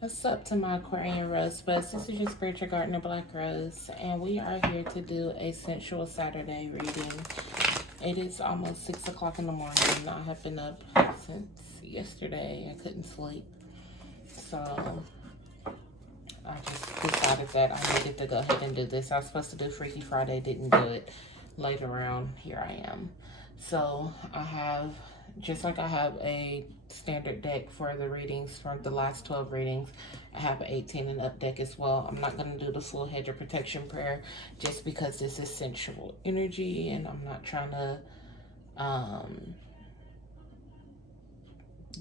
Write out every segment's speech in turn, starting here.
What's up to my Aquarian Rosebuds? This is your spiritual gardener, Black Rose, and we are here to do a sensual Saturday reading. It is almost 6 o'clock in the morning. I have been up since yesterday. I couldn't sleep, so I just decided that I needed to go ahead and do this. I was supposed to do Freaky Friday, didn't do it. Later on, here I am. So I have, just like I have a standard deck for the readings, for the last 12 readings, I have an 18 and up deck as well. I'm not going to do the full hedge of protection prayer just because this is sensual energy and I'm not trying to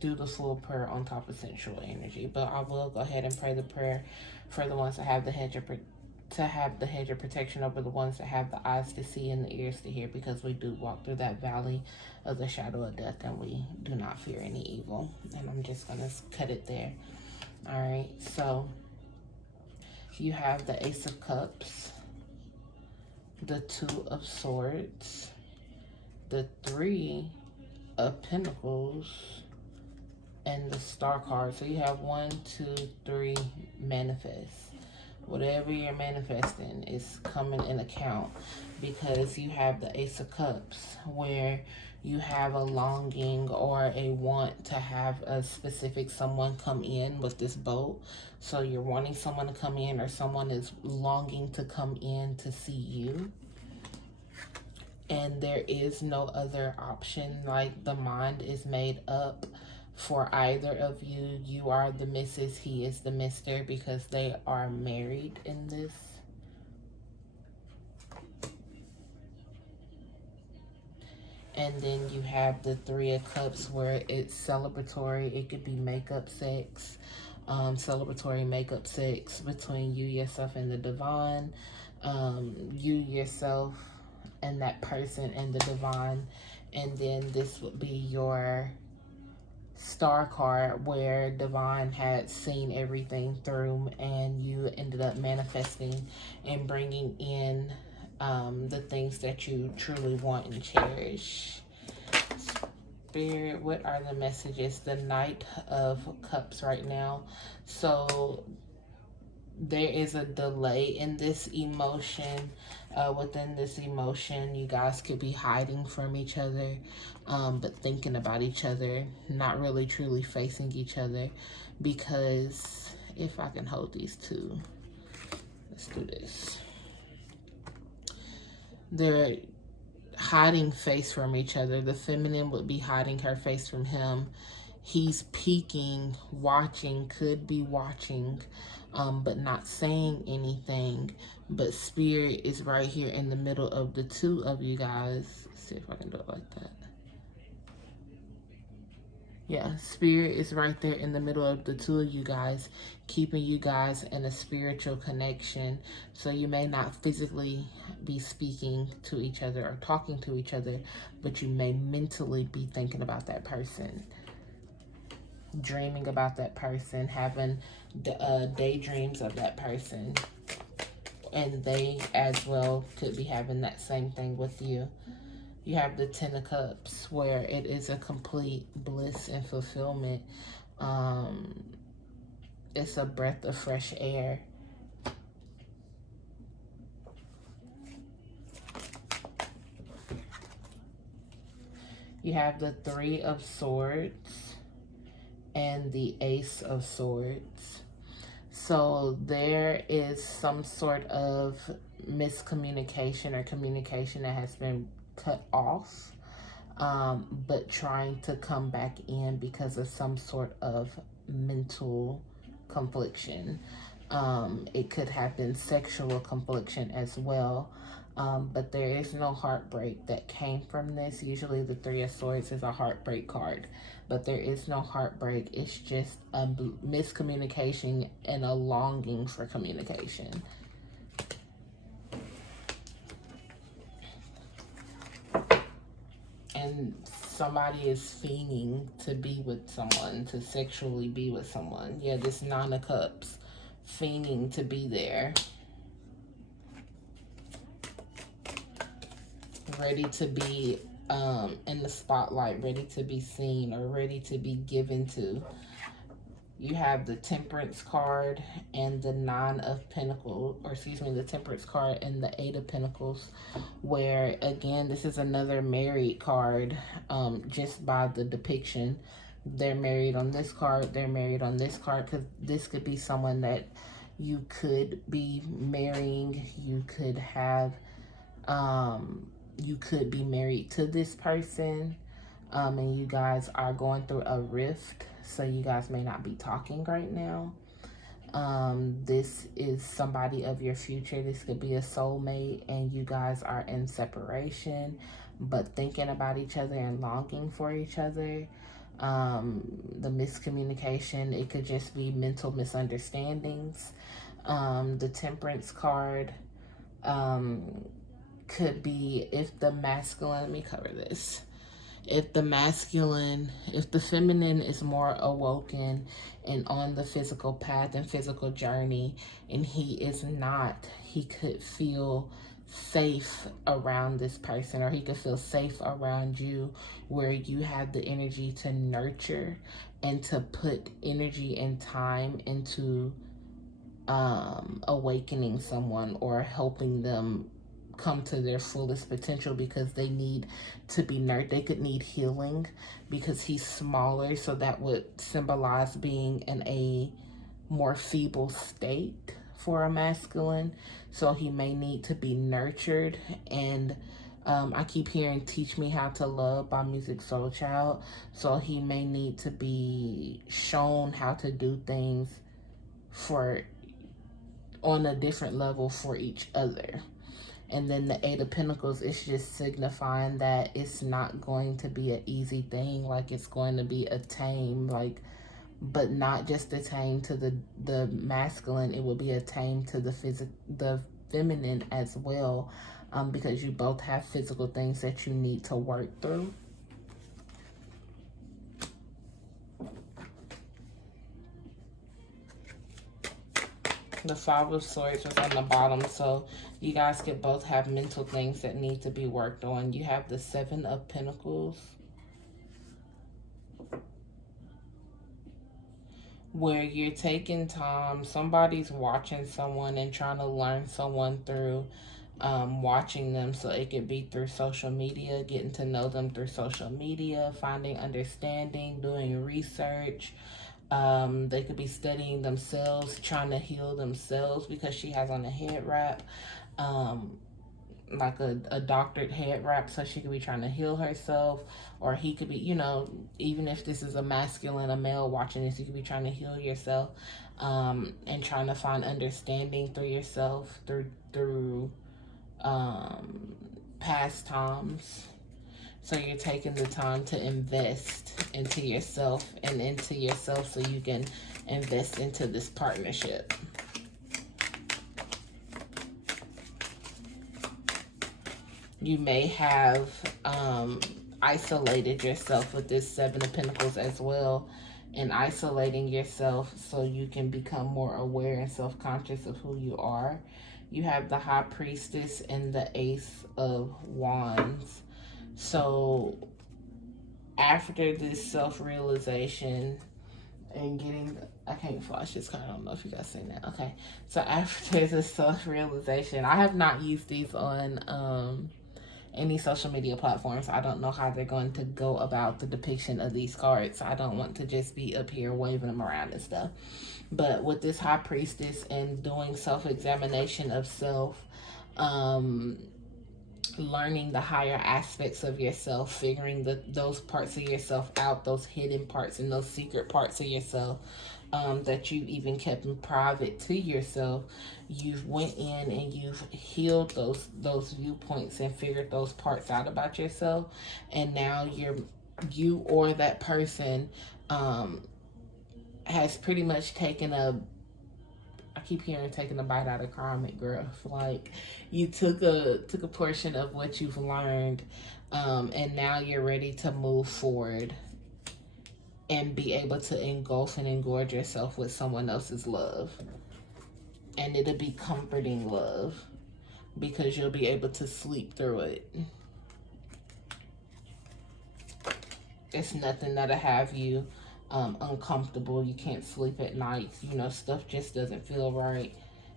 do the full prayer on top of sensual energy. But I will go ahead and pray the prayer for the ones that have the hedge of protection over the ones that have the eyes to see and the ears to hear, because we do walk through that valley of the shadow of death and we do not fear any evil. And I'm just going to cut it there. All right, so you have the Ace of Cups, the Two of Swords, the Three of Pentacles, and the Star card. So you have 1, 2, 3 manifest. Whatever you're manifesting is coming in account, because you have the Ace of Cups, where you have a longing or a want to have a specific someone come in with this boat. So you're wanting someone to come in, or someone is longing to come in to see you. And there is no other option. Like, the mind is made up for either of you. You are the Mrs., he is the Mr., because they are married in this. And then you have the Three of Cups, where it's celebratory. It could be makeup sex, celebratory makeup sex between you, yourself, and the divine. You, yourself, and that person and the divine. And then this would be your Star card, where divine had seen everything through and you ended up manifesting and bringing in the things that you truly want and cherish. Spirit, what are the messages? The Knight of Cups right now. So there is a delay in this emotion. Within this emotion, you guys could be hiding from each other, but thinking about each other, not really truly facing each other. Because if I can hold these two, let's do this. They're hiding face from each other. The feminine would be hiding her face from him. He's peeking, watching, could be watching, but not saying anything. But Spirit is right here in the middle of the two of you guys. Let's see if I can do it like that. Yeah, Spirit is right there in the middle of the two of you guys, keeping you guys in a spiritual connection. So you may not physically be speaking to each other or talking to each other, but you may mentally be thinking about that person, dreaming about that person, having daydreams of that person. And they as well could be having that same thing with you. You have the Ten of Cups, where it is a complete bliss and fulfillment. It's a breath of fresh air. You have the Three of Swords and the Ace of Swords. So there is some sort of miscommunication or communication that has been cut off, but trying to come back in because of some sort of mental confliction. It could have been sexual confliction as well. But there is no heartbreak that came from this. Usually the Three of Swords is a heartbreak card, but there is no heartbreak. It's just a miscommunication and a longing for communication. And somebody is fiending to be with someone, to sexually be with someone. Yeah, this Nine of Cups, fiending to be there. Ready to be in the spotlight, ready to be seen, or ready to be given to. you have the Temperance card and the Nine of Pentacles, or excuse me, the Temperance card and the Eight of Pentacles, where again, this is another married card, just by the depiction. They're married on this card, they're married on this card, because this could be someone that you could be marrying. You could have, you could be married to this person, and you guys are going through a rift, so you guys may not be talking right now. This is somebody of your future. This could be a soulmate, and you guys are in separation, but thinking about each other and longing for each other. The miscommunication, it could just be mental misunderstandings. The Temperance card could be, if the masculine, let me cover this. If the masculine, if the feminine is more awoken and on the physical path and physical journey, and he is not, he could feel safe around this person, or he could feel safe around you, where you have the energy to nurture and to put energy and time into awakening someone or helping them come to their fullest potential, because they need to be nurtured. They could need healing because he's smaller, so that would symbolize being in a more feeble state for a masculine. So he may need to be nurtured. And I keep hearing Teach Me How to Love by Music Soul Child. So he may need to be shown how to do things for on a different level for each other. And then the Eight of Pentacles is just signifying that it's not going to be an easy thing. Like, it's going to be a tame, like, but not just a tame to the masculine. It will be a tame to the feminine as well, because you both have physical things that you need to work through. The Five of Swords was on the bottom, so you guys could both have mental things that need to be worked on. You have the Seven of Pentacles, where you're taking time. Somebody's watching someone and trying to learn someone through watching them. So it could be through social media, getting to know them through social media, finding understanding, doing research. They could be studying themselves, trying to heal themselves, because she has on a head wrap, like a doctored head wrap, so she could be trying to heal herself. Or he could be, you know, even if this is a masculine, a male watching this, you could be trying to heal yourself, and trying to find understanding through yourself, through past times. So you're taking the time to invest into yourself and into yourself, so you can invest into this partnership. You may have isolated yourself with this Seven of Pentacles as well, and isolating yourself so you can become more aware and self-conscious of who you are. You have the High Priestess and the Ace of Wands. So after this self-realization and getting, I can't flash this card, I don't know if you guys seen that. Okay, so after the self-realization, I have not used these on any social media platforms. I don't know how they're going to go about the depiction of these cards. I don't want to just be up here waving them around and stuff. But with this High Priestess and doing self-examination of self, learning the higher aspects of yourself, figuring those parts of yourself out, those hidden parts and those secret parts of yourself that you even kept in private to yourself. You've went in and you've healed those viewpoints and figured those parts out about yourself, and now you or that person has pretty much taken a, I keep hearing taking a bite out of karmic growth. Like, you took a portion of what you've learned, and now you're ready to move forward and be able to engulf and engorge yourself with someone else's love. And it'll be comforting love, because you'll be able to sleep through it. It's nothing that'll have you uncomfortable. You can't sleep at night. You know, stuff just doesn't feel right.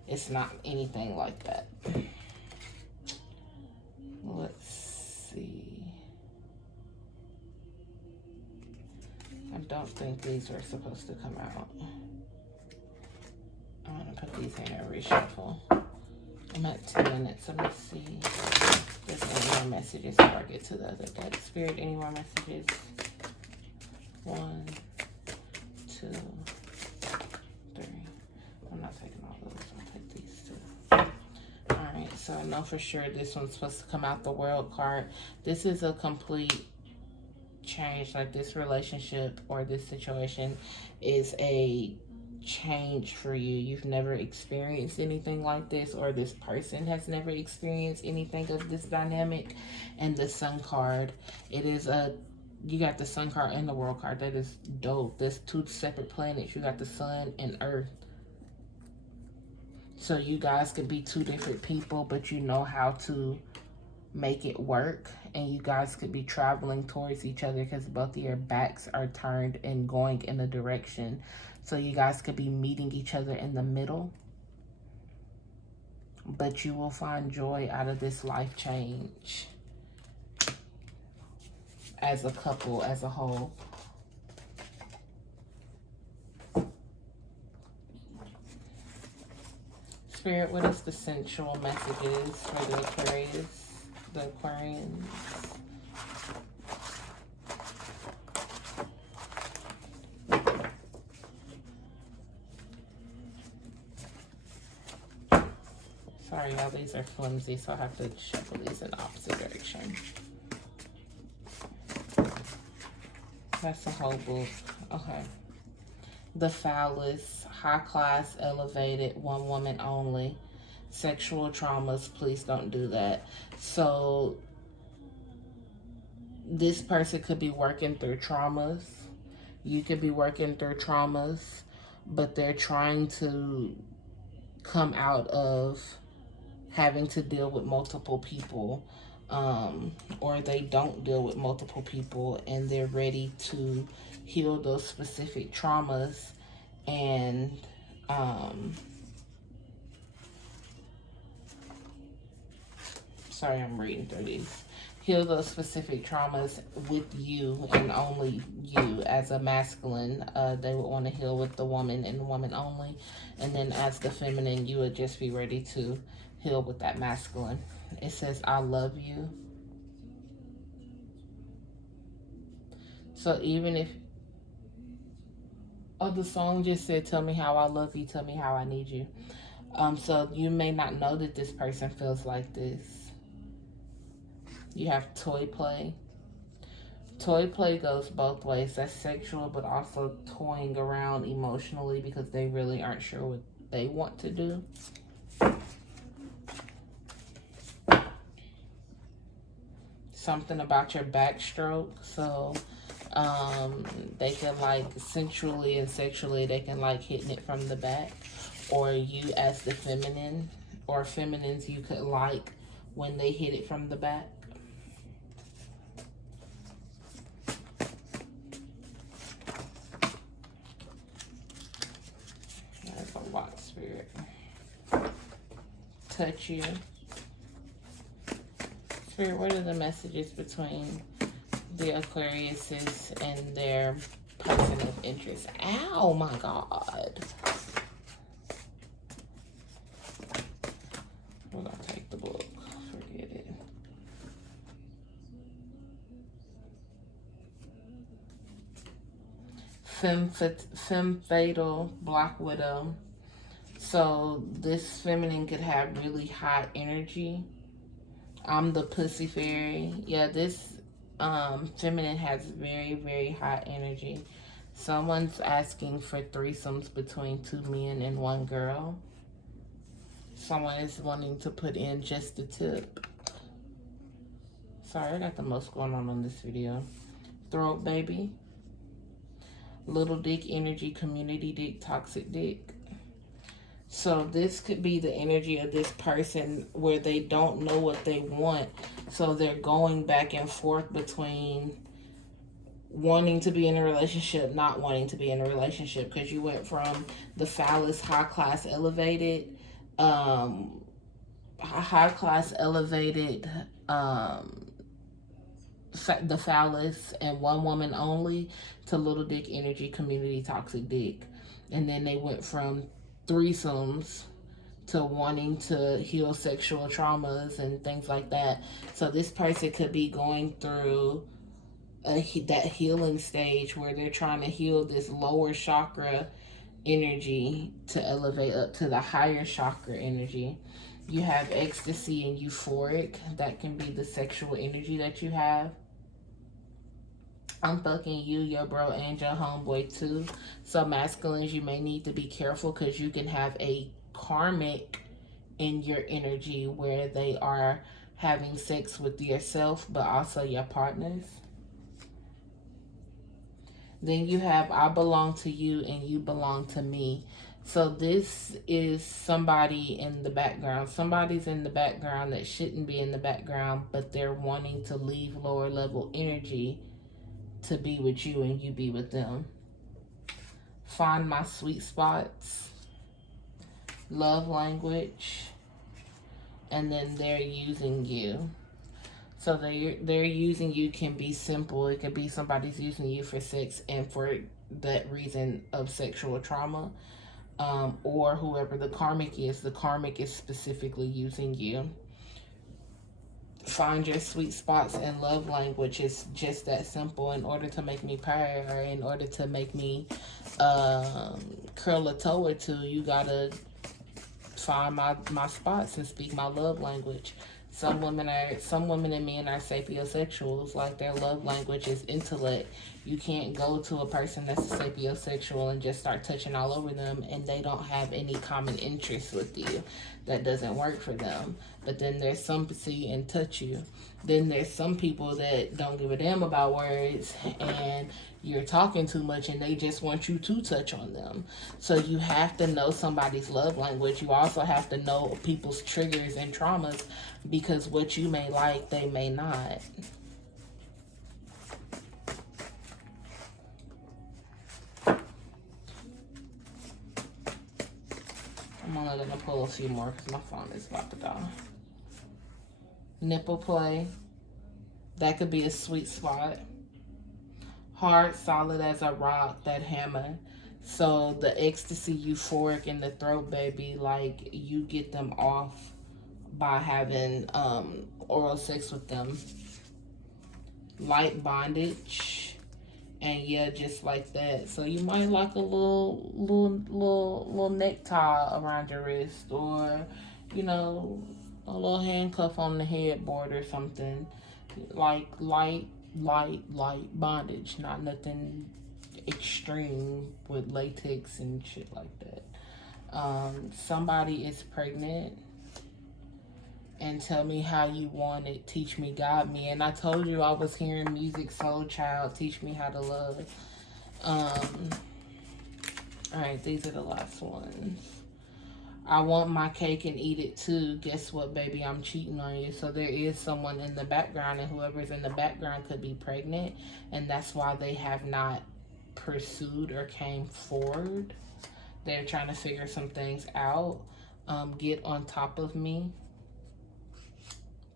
It's not anything like that. Let's see. I don't think these were supposed to come out. I'm going to put these in a reshuffle. I'm at 2 minutes. Let me see if there's any more messages before I get to the other deck. Spirit, any more messages? 1, 2, 3. I'm not taking all those. I'll take these 2. Alright, so I know for sure this one's supposed to come out the World card. This is a complete change. Like, this relationship or this situation is a change for you. You've never experienced anything like this, or this person has never experienced anything of this dynamic. And the Sun card, it is you got the Sun card and the World card. That is dope. There's 2 separate planets. You got the Sun and Earth. So you guys could be 2 different people, but you know how to make it work. And you guys could be traveling towards each other because both of your backs are turned and going in a direction. So you guys could be meeting each other in the middle. But you will find joy out of this life change as a couple, as a whole. Spirit, what is the sensual messages for the Aquarius, the Aquarians? Sorry, y'all, these are flimsy, so I have to shuffle these in the opposite direction. That's the whole book. Okay. The Phallus, high class, elevated, one woman only. Sexual traumas, please don't do that. So this person could be working through traumas. You could be working through traumas, but they're trying to come out of having to deal with multiple people, or they don't deal with multiple people, and they're ready to heal those specific traumas and sorry, I'm reading through these. Heal those specific traumas with you and only you. As a masculine, they would want to heal with the woman and the woman only. And then as the feminine, you would just be ready to heal with that masculine. It says, I love you. So even if, oh, the song just said, tell me how I love you, tell me how I need you. So you may not know that this person feels like this. You have toy play. Toy play goes both ways. That's sexual, but also toying around emotionally because they really aren't sure what they want to do. Something about your backstroke. So they can, like, sensually and sexually, they can like hitting it from the back. Or you as the feminine, or feminines, you could like when they hit it from the back. That's a lot, Spirit. Touch you. Spirit, what are the messages between the Aquariuses and their person of interest? Ow, my God. We're going to take the book. Forget it. Femme Fatal, Black Widow. So this feminine could have really high energy. I'm the pussy fairy. Yeah, this feminine has very, very high energy. Someone's asking for threesomes between 2 men and 1 girl. Someone is wanting to put in just the tip. Sorry, I got the most going on this video. Throat baby. Little dick energy, community dick, toxic dick. So this could be the energy of this person where they don't know what they want. So they're going back and forth between wanting to be in a relationship, not wanting to be in a relationship, because you went from the phallus, high class elevated, the phallus and one woman only, to little dick energy, community toxic dick. And then they went from threesomes to wanting to heal sexual traumas and things like that. So this person could be going through that healing stage where they're trying to heal this lower chakra energy to elevate up to the higher chakra energy. You have ecstasy and euphoric. That can be the sexual energy that you have. I'm fucking you, your bro, and your homeboy too. So masculines, you may need to be careful because you can have a karmic in your energy where they are having sex with yourself but also your partners. Then you have I belong to you and you belong to me. So this is somebody in the background. Somebody's in the background that shouldn't be in the background, but they're wanting to leave lower level energy to be with you and you be with them. Find my sweet spots. Love language. And then they're using you. So they're using you can be simple. It could be somebody's using you for sex and for that reason of sexual trauma. Or whoever the karmic is specifically using you. Find your sweet spots and love language. It's just that simple. In order to make me purr, or in order to make me curl a toe or two, you gotta find my spots and speak my love language. Some women and men are sapiosexuals. Like, their love language is intellect. You can't go to a person that's a sapiosexual and just start touching all over them and they don't have any common interests with you. That doesn't work for them. But then there's some see and touch you. Then there's some people that don't give a damn about words and you're talking too much and they just want you to touch on them. So you have to know somebody's love language. You also have to know people's triggers and traumas, because what you may like, they may not. I'm only going to pull a few more because my phone is about to die. Nipple play. That could be a sweet spot. Hard, solid as a rock, that hammer. So the ecstasy, euphoric in the throat, baby, like, you get them off by having oral sex with them. Light bondage. And yeah, just like that. So you might like a little necktie around your wrist, or, you know, a little handcuff on the headboard or something. Like light bondage, not nothing extreme with latex and shit like that. Somebody is pregnant. And tell me how you want it. Teach me, guide me. And I told you I was hearing music, soul child. Teach me how to love. Alright, these are the last ones. I want my cake and eat it too. Guess what, baby? I'm cheating on you. So there is someone in the background, and whoever's in the background could be pregnant. And that's why they have not pursued or came forward. They're trying to figure some things out. Get on top of me.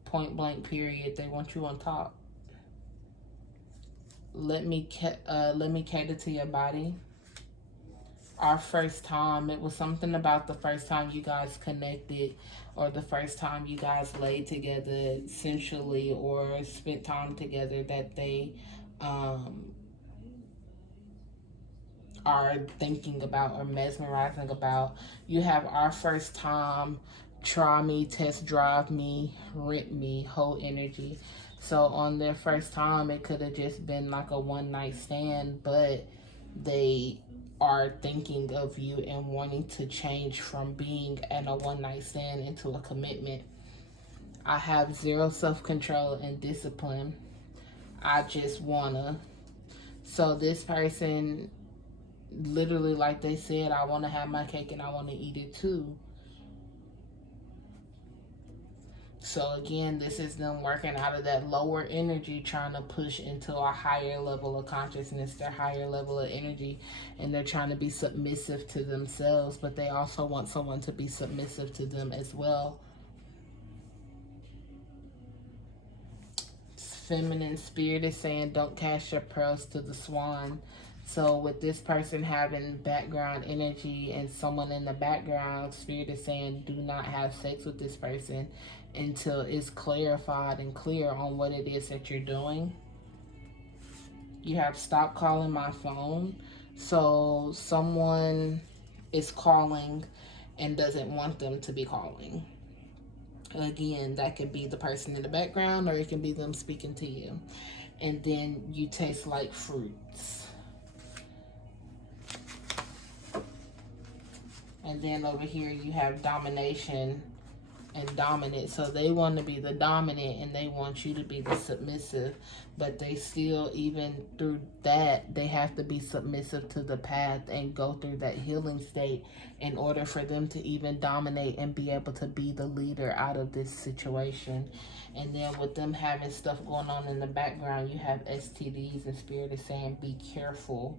Point blank period. They want you on top. Let me cater to your body. Our first time, it was something about the first time you guys connected, or the first time you guys laid together sensually or spent time together, that they are thinking about or mesmerizing about. You have our first time, try me, test drive me, rent me, whole energy. So on their first time, it could have just been like a one night stand, but they are thinking of you and wanting to change from being in a one night stand into a commitment. I have zero self-control and discipline. I just wanna. So this person, literally, like they said, I want to have my cake and I want to eat it too. So again, this is them working out of that lower energy, trying to push into a higher level of consciousness, their higher level of energy, and they're trying to be submissive to themselves, but they also want someone to be submissive to them as well. Feminine spirit is saying, don't cast your pearls to the swine. So with this person having background energy and someone in the background, spirit is saying, do not have sex with this person until it's clarified and clear on what it is that you're doing. You have stop calling my phone. So someone is calling and doesn't want them to be calling. Again, that could be the person in the background, or it can be them speaking to you. And then you taste like fruits. And then over here you have domination and dominant. So they want to be the dominant and they want you to be the submissive, but they still, even through that, they have to be submissive to the path and go through that healing state in order for them to even dominate and be able to be the leader out of this situation. And then with them having stuff going on in the background, you have STDs, and spirit is saying be careful.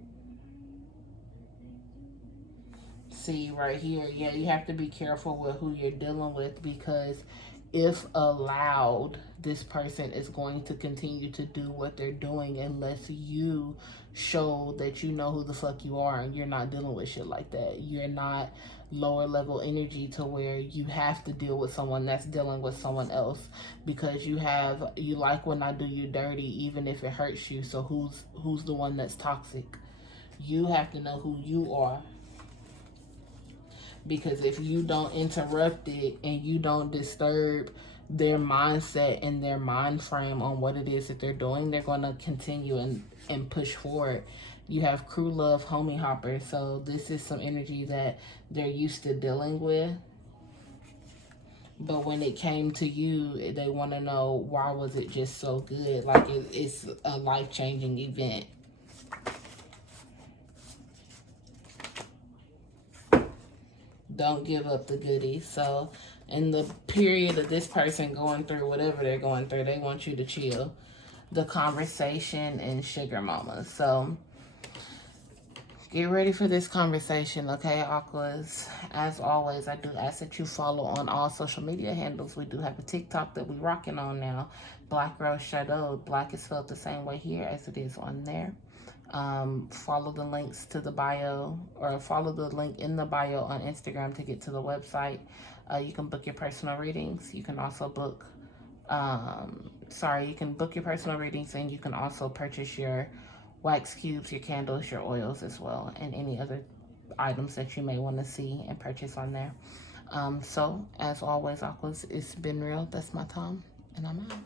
See right here, yeah, you have to be careful with who you're dealing with, because if allowed, this person is going to continue to do what they're doing unless you show that you know who the fuck you are and you're not dealing with shit like that. You're not lower level energy to where you have to deal with someone that's dealing with someone else, because you like when I do you dirty even if it hurts you. So who's the one that's toxic? You have to know who you are. Because if you don't interrupt it and you don't disturb their mindset and their mind frame on what it is that they're doing, they're going to continue and push forward. You have crew love, homie hopper. So this is some energy that they're used to dealing with. But when it came to you, they want to know, why was it just so good? Like it's a life-changing event. Don't give up the goodies. So in the period of this person going through whatever they're going through, they want you to chill. The conversation and sugar mama. So get ready for this conversation, okay, Aquas? As always, I do ask that you follow on all social media handles. We do have a TikTok that we're rocking on now, BlaqueRoseShadeaux. Black is spelled the same way here as it is on there. Follow the links to the bio, or follow the link in the bio on Instagram to get to the website. You can book your personal readings. You can also book, you can book your personal readings, and you can also purchase your wax cubes, your candles, your oils as well, and any other items that you may want to see and purchase on there. So as always, Aquas, it's been real. That's my time, and I'm out.